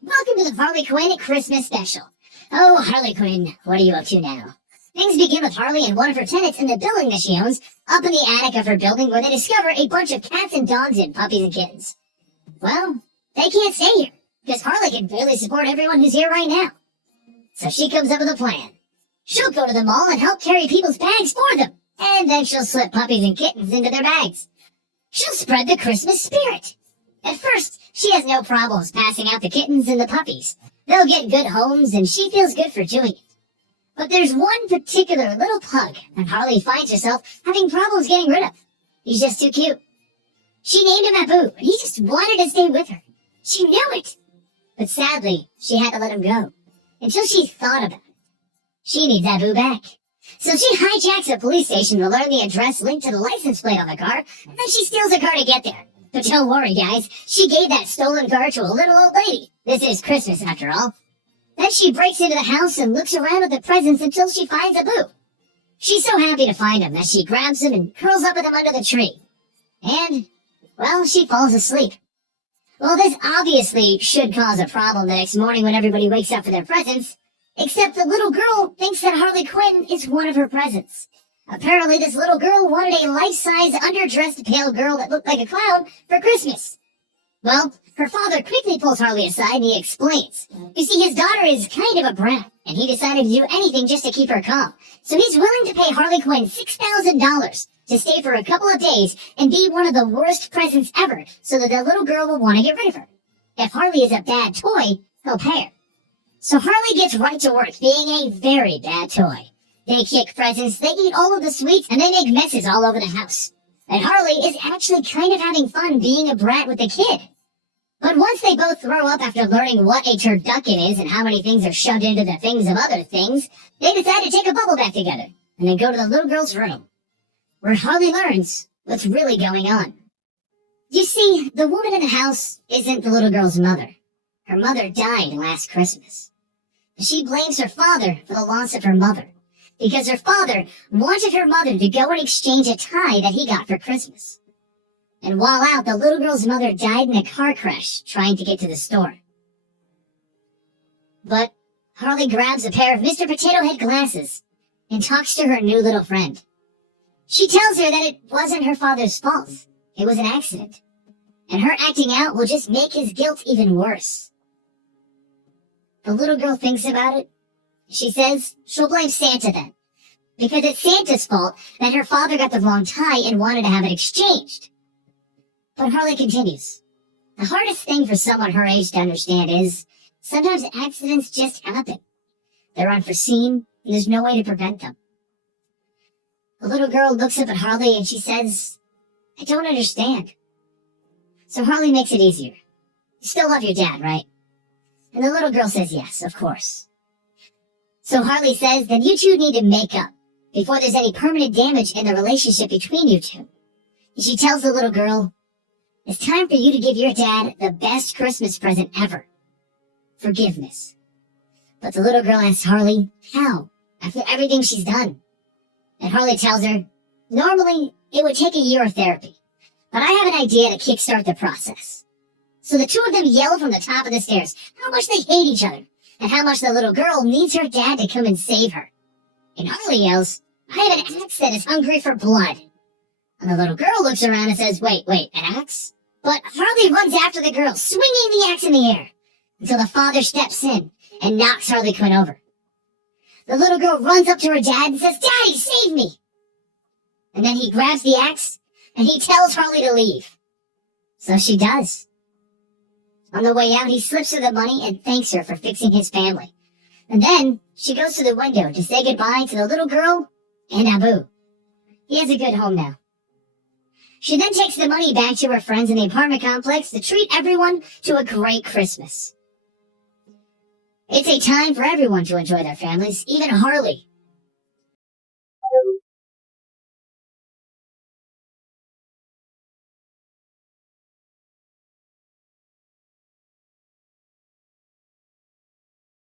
Welcome to the Harley Quinn Christmas Special. Oh, Harley Quinn, what are you up to now? Things begin with Harley and one of her tenants in the building that she owns up in the attic of her building where they discover a bunch of cats and dogs and puppies and kittens. Well, they can't stay here because Harley can barely support everyone who's here right now. So she comes up with a plan. She'll go to the mall and help carry people's bags for them, and then she'll slip puppies and kittens into their bags. She'll spread the Christmas spirit. At first, she has no problems passing out the kittens and the puppies. They'll get good homes, and she feels good for doing it. But there's one particular little pug that Harley finds herself having problems getting rid of. He's just too cute. She named him Abu, and he just wanted to stay with her. She knew it. But sadly, she had to let him go. Until she thought about it. She needs Abu back. So she hijacks a police station to learn the address linked to the license plate on the car, and then she steals a car to get there. But don't worry, guys. She gave that stolen car to a little old lady. This is Christmas, after all. Then she breaks into the house and looks around at the presents until she finds Abu. She's so happy to find him that she grabs him and curls up with him under the tree. And, well, she falls asleep. Well, this obviously should cause a problem the next morning when everybody wakes up for their presents, except the little girl thinks that Harley Quinn is one of her presents. Apparently, this little girl wanted a life-size, underdressed pale girl that looked like a clown for Christmas. Well, her father quickly pulls Harley aside and he explains. You see, his daughter is kind of a brat, and he decided to do anything just to keep her calm. So he's willing to pay Harley Quinn $6,000 to stay for a couple of days and be one of the worst presents ever so that the little girl will want to get rid of her. If Harley is a bad toy, he'll pay her. So Harley gets right to work being a very bad toy. They kick presents, they eat all of the sweets, and they make messes all over the house. And Harley is actually kind of having fun being a brat with the kid. But once they both throw up after learning what a turducken is and how many things are shoved into the things of other things, they decide to take a bubble bath together and then go to the little girl's room, where Harley learns what's really going on. You see, the woman in the house isn't the little girl's mother. Her mother died last Christmas. She blames her father for the loss of her mother, because her father wanted her mother to go and exchange a tie that he got for Christmas. And while out, the little girl's mother died in a car crash trying to get to the store. But Harley grabs a pair of Mr. Potato Head glasses and talks to her new little friend. She tells her that it wasn't her father's fault. It was an accident. And her acting out will just make his guilt even worse. The little girl thinks about it. She says she'll blame Santa then, because it's Santa's fault that her father got the wrong tie and wanted to have it exchanged. But Harley continues. The hardest thing for someone her age to understand is sometimes accidents just happen. They're unforeseen, and there's no way to prevent them. The little girl looks up at Harley and she says, I don't understand. So Harley makes it easier. You still love your dad, right? And the little girl says yes, of course. So Harley says that you two need to make up before there's any permanent damage in the relationship between you two. And she tells the little girl, it's time for you to give your dad the best Christmas present ever. Forgiveness. But the little girl asks Harley, how? After everything she's done. And Harley tells her, normally it would take a year of therapy, but I have an idea to kickstart the process. So the two of them yell from the top of the stairs how much they hate each other, and how much the little girl needs her dad to come and save her. And Harley yells, I have an axe that is hungry for blood. And the little girl looks around and says, wait, an axe? But Harley runs after the girl, swinging the axe in the air, until the father steps in and knocks Harley Quinn over. The little girl runs up to her dad and says, Daddy, save me! And then he grabs the axe and he tells Harley to leave. So she does. On the way out, he slips her the money and thanks her for fixing his family. And then she goes to the window to say goodbye to the little girl and Abu. He has a good home now. She then takes the money back to her friends in the apartment complex to treat everyone to a great Christmas. It's a time for everyone to enjoy their families, even Harley.